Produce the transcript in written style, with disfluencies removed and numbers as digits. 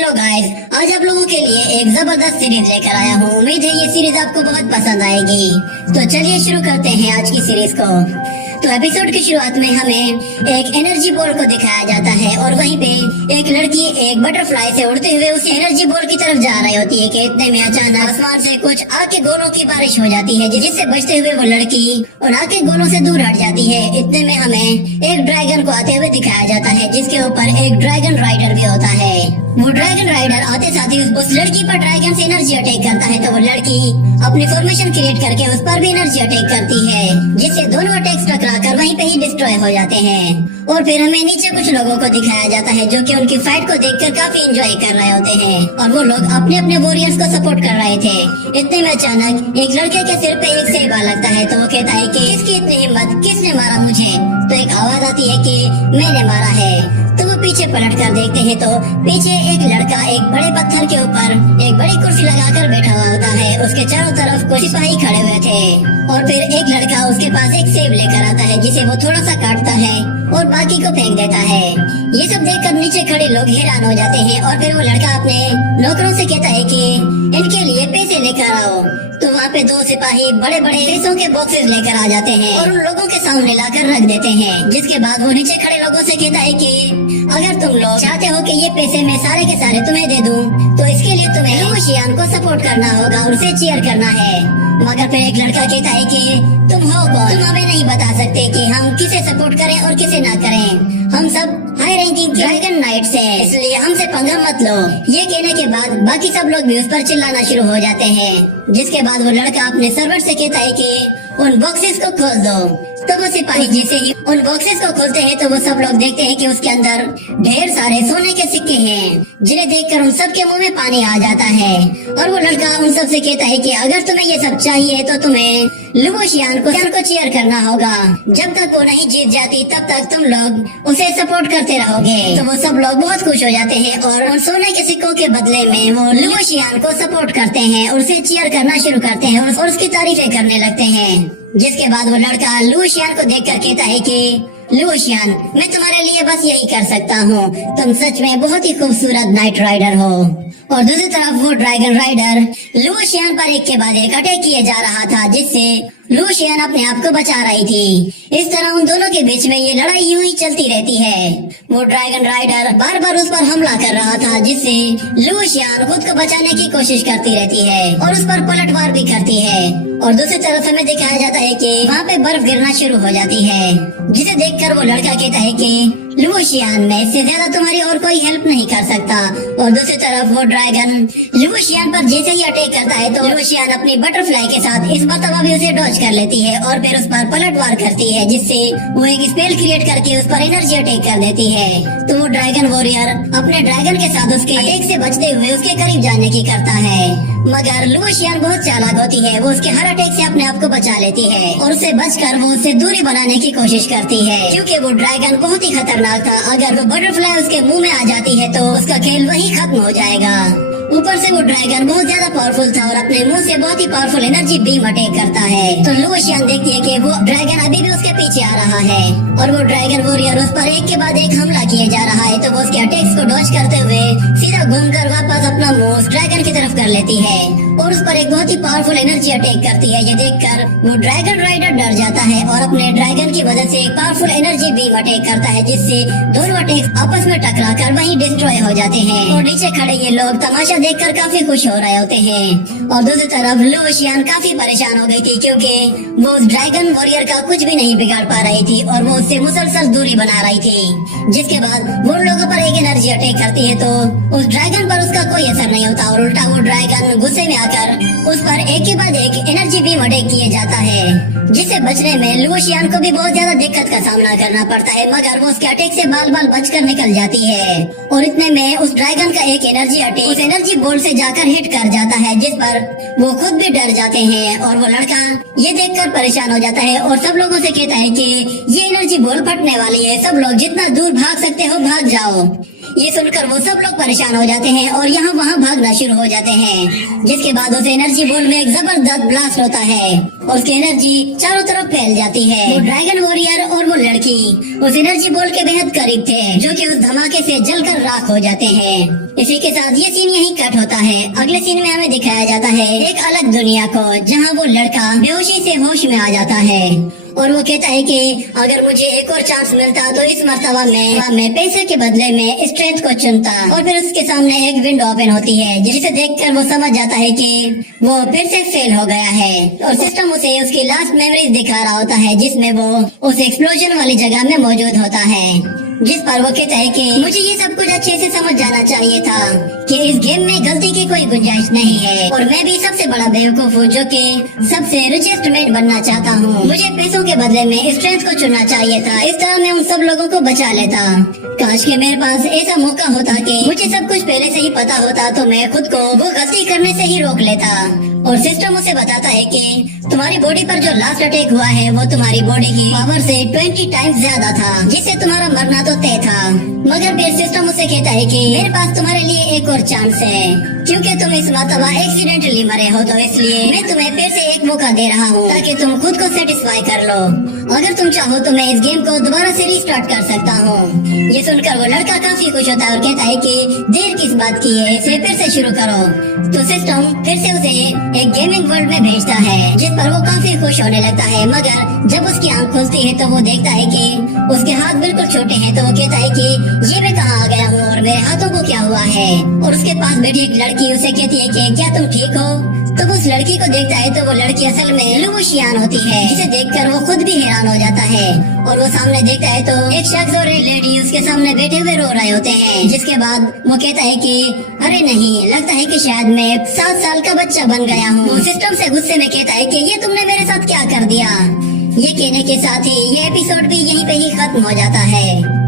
Hello guys, आज आप लोगों के लिए एक जबरदस्त सीरीज लेकर आया हूँ। उम्मीद है ये सीरीज आपको बहुत पसंद आएगी। तो चलिए शुरू करते हैं आज की सीरीज को। तो एपिसोड की शुरुआत में हमें एक एनर्जी बॉल को दिखाया जाता है और वहीं पे एक लड़की एक बटरफ्लाई से उड़ते हुए उस एनर्जी बॉल की तरफ जा रही होती है कि इतने में अचानक आसमान से कुछ आग के गोलों की बारिश हो जाती है, जिससे बचते हुए वो लड़की और आग के गोलों से दूर हट जाती है। इतने में हमें एक ड्रैगन को आते हुए दिखाया जाता है, जिसके ऊपर एक ड्रैगन राइडर भी होता है। वो ड्रैगन राइडर आते साथ ही उस लड़की पर ड्रैगन से एनर्जी अटैक करता है, तो वो लड़की अपनी फॉर्मेशन क्रिएट करके उस पर भी एनर्जी अटैक करती है, जिससे दोनों अटैक्स टकराकर वहीं पे ही डिस्ट्रॉय हो जाते हैं। और फिर हमें नीचे कुछ लोगों को दिखाया जाता है जो कि उनकी फाइट को देखकर काफी एंजॉय कर रहे होते हैं और वो लोग अपने अपने वॉरियर्स को सपोर्ट कर रहे थे। इतने में अचानक एक लड़के के सिर पे एक सेब आ लगता है, तो वो कहता है कि इसकी इतनी हिम्मत, किसने मारा मुझे? तो एक आवाज आती है कि मैंने मारा है। तो वो पीछे पलट कर देखते हैं तो पीछे एक लड़का एक बड़े पत्थर के ऊपर एक बड़ी कुर्सी लगाकर बैठा हुआ होता है। उसके चारों तरफ कुछ सिपाही खड़े हुए थे और फिर एक लड़का उसके पास एक सेब लेकर आता है, जिसे वो थोड़ा सा काटता है और बाकी को फेंक देता है। ये सब देखकर नीचे खड़े लोग हैरान हो जाते हैं और फिर वो लड़का अपने नौकरों से कहता है कि इनके लिए पैसे लेकर आओ। तो वहाँ पे दो सिपाही बड़े बड़े पैसों के बॉक्सेस लेकर आ जाते हैं और उन लोगों के सामने लाकर रख देते हैं। जिसके बाद वो नीचे खड़े लोगों से कहता है कि अगर तुम लोग चाहते हो कि ये पैसे मैं सारे के सारे तुम्हें दे दूं, तो इसके लिए तुम्हें लुशियान को सपोर्ट करना होगा और उसे चीयर करना है। मगर फिर एक लड़का कहता है कि तुम हो कौन? तुम हमें नहीं बता सकते कि हम किसे सपोर्ट करें और किसे ना करें। हम सब हाई रैंकिंग ड्रैगन नाइट्स हैं, इसलिए हमसे पंगा मत लो। ये कहने के बाद बाकी सब लोग भी उस पर चिल्लाना शुरू हो जाते हैं। जिसके बाद वो लड़का अपने सर्वर से कहता है कि उन बॉक्सेस को खोल दो। तो वो सिपाही जैसे ही उन बॉक्सेस को खोलते हैं तो वो सब लोग देखते हैं कि उसके अंदर ढेर सारे सोने के सिक्के हैं, जिन्हें देखकर उन सब के मुंह में पानी आ जाता है। और वो लड़का उन सब से कहता है कि अगर तुम्हें ये सब चाहिए तो तुम्हें लुशियान को चीयर करना होगा। जब तक वो नहीं जीत जाती तब तक तुम लोग उसे सपोर्ट करते रहोगे। तो वो सब लोग बहुत खुश हो जाते हैं और उन सोने के सिक्कों के बदले में वो लुशियान को सपोर्ट करते हैं और उसे चीयर करना शुरू करते हैं और उसकी तारीफें करने लगते हैं। जिसके बाद वो लड़का लुशियान को देखकर कहता है कि लुशियान, मैं तुम्हारे लिए बस यही कर सकता हूँ। तुम सच में बहुत ही खूबसूरत नाइट राइडर हो। और दूसरी तरफ वो ड्रैगन राइडर लुशियान पर एक के बाद एक अटैक किए जा रहा था, जिससे लुशियान अपने आप को बचा रही थी। इस तरह उन दोनों के बीच में ये लड़ाई यूं ही चलती रहती है। वो ड्रैगन राइडर बार बार उस पर हमला कर रहा था, जिससे लुशियान खुद को बचाने की कोशिश करती रहती है और उस पर पलटवार भी करती है। और दूसरी तरफ हमें दिखाया जाता है कि वहाँ पे बर्फ गिरना शुरू हो जाती है, जिसे देखकर वो लड़का कहता है कि लुशियान, मैं इससे ज्यादा तुम्हारी और कोई हेल्प नहीं कर सकता। और दूसरी तरफ वो ड्रैगन लुशियान पर जैसे ही अटैक करता है तो लुशियान अपनी बटरफ्लाई के साथ इस मरतबा भी उसे डॉज कर लेती है और फिर उस पर पलटवार करती है, जिससे वो एक स्पेल क्रिएट करके उस पर एनर्जी अटैक कर देती है। तो वो ड्रैगन वॉरियर अपने ड्रैगन के साथ उसके अटैक से बचते हुए उसके करीब जाने की करता है। मगर लुशियान बहुत चालाक होती है, वो उसके हर अटैक से अपने आप को बचा लेती है और उससे बचकर वो उससे दूरी बनाने की कोशिश करती है, क्योंकि वो ड्रैगन बहुत ही खतरनाक था। अगर वो बटरफ्लाई उसके मुंह में आ जाती है तो उसका खेल वहीं खत्म हो जाएगा। ऊपर से वो ड्रैगन बहुत ज्यादा पावरफुल था और अपने मुंह से बहुत ही पावरफुल एनर्जी बीम अटैक करता है। तो लुशियान देखती है कि वो ड्रैगन अभी भी उसके पीछे आ रहा है और वो ड्रैगन वॉरियर उस पर एक के बाद एक हमला किए जा रहा है। तो वो उसके अटैक्स को डॉज करते हुए सीधा घूमकर वापस अपना मुंह उस ड्रैगन की तरफ कर लेती है और उस पर एक बहुत ही पावरफुल एनर्जी अटैक करती है। ये देखकर वो ड्रैगन राइडर डर जाता है और अपने ड्रैगन की वजह से एक पावरफुल एनर्जी बीम अटैक करता है, जिससे दोनों अटैक्स आपस में टकराकर वहीं डिस्ट्रॉय हो जाते हैं। और नीचे खड़े ये लोग तमाशा देखकर काफी खुश हो रहे होते हैं। और दूसरी तरफ लुशियान काफी परेशान हो गई थी, क्योंकि वो उस ड्रैगन वॉरियर का कुछ भी नहीं बिगाड़ पा रही थी और वो उससे मुसलसल दूरी बना रही थी। जिसके बाद वो लोगों पर एक एनर्जी अटैक करती है तो उस ड्रैगन पर उसका कोई असर नहीं होता और उल्टा वो ड्रैगन गुस्से में आकर उस पर एक के बाद एक एनर्जी बीम अटैक किए जाता है, जिससे बचने में लुशियान को भी बहुत ज्यादा दिक्कत का सामना करना पड़ता है। मगर वो उसके अटैक से बाल बाल बचकर निकल जाती है और इतने में उस ड्रैगन का एक एनर्जी अटैक उस एनर्जी बॉल से जाकर हिट कर जाता है, जिस पर वो खुद भी डर जाते हैं। और वो लड़का ये देखकर परेशान हो जाता है और सब लोगों से कहता है कि ये एनर्जी बॉल फटने वाली है, सब लोग जितना दूर भाग सकते हो भाग जाओ। ये सुनकर वो सब लोग परेशान हो जाते हैं और यहाँ वहाँ भागना शुरू हो जाते हैं, जिसके बाद उस एनर्जी बॉल में एक जबरदस्त ब्लास्ट होता है और उसकी एनर्जी चारों तरफ फैल जाती है। वो ड्रैगन वॉरियर और वो लड़की उस एनर्जी बॉल के बेहद करीब थे, जो कि उस धमाके से जलकर राख हो जाते हैं। इसी के साथ ये सीन यहीं कट होता है। अगले सीन में हमें दिखाया जाता है एक अलग दुनिया को, जहाँ वो लड़का बेहोशी से होश में आ जाता है और वो कहता है कि अगर मुझे एक और चांस मिलता तो इस मर्तबा मैं पैसे के बदले में स्ट्रेंथ को चुनता। और फिर उसके सामने एक विंडो ओपन होती है, जिसे देखकर वो समझ जाता है कि वो फिर से फेल हो गया है और सिस्टम उसे उसकी लास्ट मेमोरीज दिखा रहा होता है, जिसमें वो उस एक्सप्लोजन वाली जगह में मौजूद होता है। जिस पर वो कहता है कि मुझे ये सब कुछ अच्छे से समझ जाना चाहिए था कि इस गेम में गलती की कोई गुंजाइश नहीं है और मैं भी सबसे बड़ा बेवकूफ हूँ जो कि सबसे रिचेस्ट मैन बनना चाहता हूँ। मुझे पैसों के बदले में स्ट्रेंथ को चुनना चाहिए था, इस तरह मैं उन सब लोगों को बचा लेता। काश के मेरे पास ऐसा मौका होता कि मुझे सब कुछ पहले से ही पता होता तो मैं खुद को वो गलती करने से ही रोक लेता। और सिस्टम उसे बताता है कि तुम्हारी बॉडी पर जो लास्ट अटैक हुआ है वो तुम्हारी बॉडी की पावर से 20 टाइम्स ज्यादा था, जिससे तुम्हारा मरना तो तय था। मगर फिर सिस्टम उसे कहता है कि मेरे पास तुम्हारे लिए एक और चांस है, क्योंकि तुम इस मरतबा एक्सीडेंटली मरे हो, तो इसलिए मैं तुम्हें फिर से एक मौका दे रहा हूँ ताकि तुम खुद को सेटिस्फाई कर लो। अगर तुम चाहो तो मैं इस गेम को दोबारा से रीस्टार्ट कर सकता हूँ। ये सुनकर वो लड़का काफी खुश होता है और कहता है कि देर किस बात की है, इसे फिर से शुरू करो। तो सिस्टम फिर से उसे एक गेमिंग वर्ल्ड में भेजता है, जिस पर वो काफी खुश होने लगता है। मगर जब उसकी आंख खुलती है तो वो देखता है कि उसके हाथ बिल्कुल छोटे हैं। तो वो कहता है कि ये मैं कहाँ आ गया हूँ और मेरे हाथों को क्या हुआ है। और उसके पास बैठी एक लड़की उसे कहती है कि क्या तुम ठीक हो। तो वो उस लड़की को देखता है तो वो लड़की असल में लुशियान होती है, जिसे देखकर वो खुद भी हैरान हो जाता है। और वो सामने देखता है तो एक शख्स और एक लेडी उसके सामने बैठे हुए रो रहे होते हैं। जिसके बाद वो कहता है कि अरे नहीं, लगता है कि शायद मैं 7 साल का बच्चा बन गया हूँ। वो सिस्टम से गुस्से में कहता है कि ये तुमने मेरे साथ क्या कर दिया। ये कहने के साथ ही ये एपिसोड भी यहीं पे ही खत्म हो जाता है।